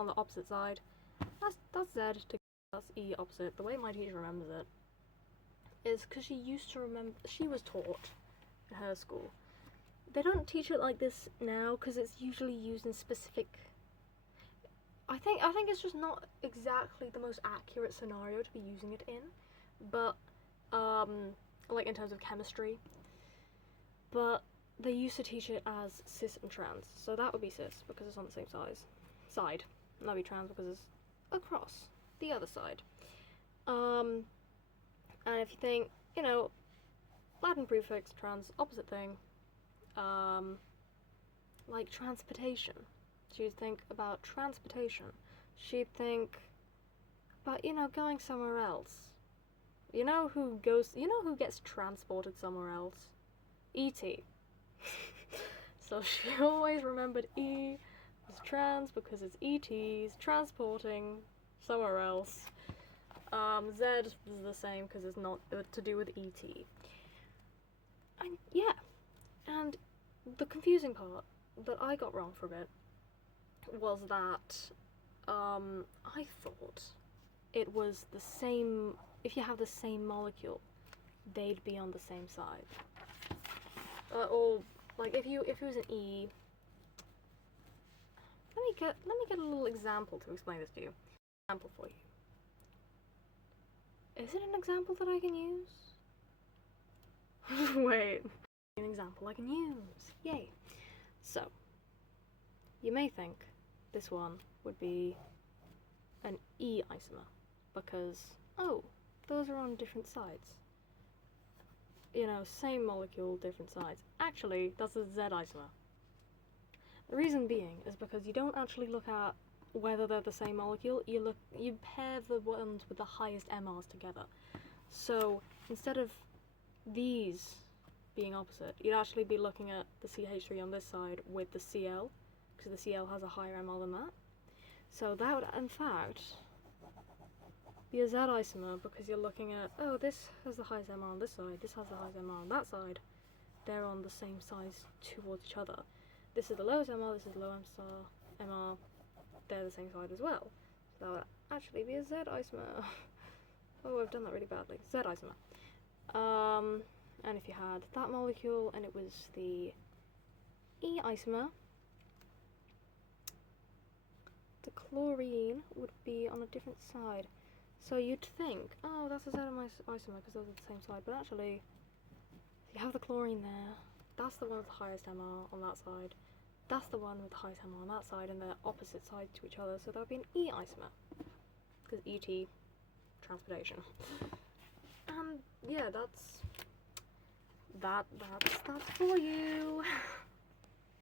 on the opposite side. That's Z, that's E opposite. The way my teacher remembers it is because she used to remember, she was taught in her school. They don't teach it like this now because it's usually used in specific. I think it's just not exactly the most accurate scenario to be using it in, but like in terms of chemistry. But they used to teach it as cis and trans, so that would be cis because it's on the same side, and that'd be trans because it's across the other side. And if you think, you know, Latin prefix, trans, opposite thing, like transportation. She'd think about transportation. She'd think about, you know, going somewhere else. You know who gets transported somewhere else? E.T. So she always remembered E as trans because it's E.T.'s transporting somewhere else. Z is the same because it's not to do with E.T. And yeah, and the confusing part that I got wrong for a bit was that I thought it was the same. If you have the same molecule, they'd be on the same side. Or like if it was an E. Let me get a little example to explain this to you. Example for you. Is it an example that I can use? Wait. An example I can use. Yay. So, you may think this one would be an E isomer because, oh, those are on different sides. You know, same molecule, different sides. Actually, that's a Z isomer. The reason being is because you don't actually look at whether they're the same molecule, you pair the ones with the highest MRs together. So instead of these being opposite, you'd actually be looking at the CH3 on this side with the Cl, because the Cl has a higher MR than that. So that would, in fact, be a Z isomer because you're looking at, oh, this has the highest MR on this side, this has the highest MR on that side. They're on the same size towards each other. This is the lowest MR, this is the low MR. They're the same side as well. So that would actually be a Z isomer. Oh, I've done that really badly. Z isomer. And if you had that molecule and it was the E isomer, the chlorine would be on a different side. So you'd think, oh, that's a Z isomer because those are the same side, but actually, if you have the chlorine there, that's the one with the highest MR on that side. That's the one with the highest MR on that side, and they're opposite sides to each other, so that would be an E isomer. Because ET, transportation. And yeah, that's for you.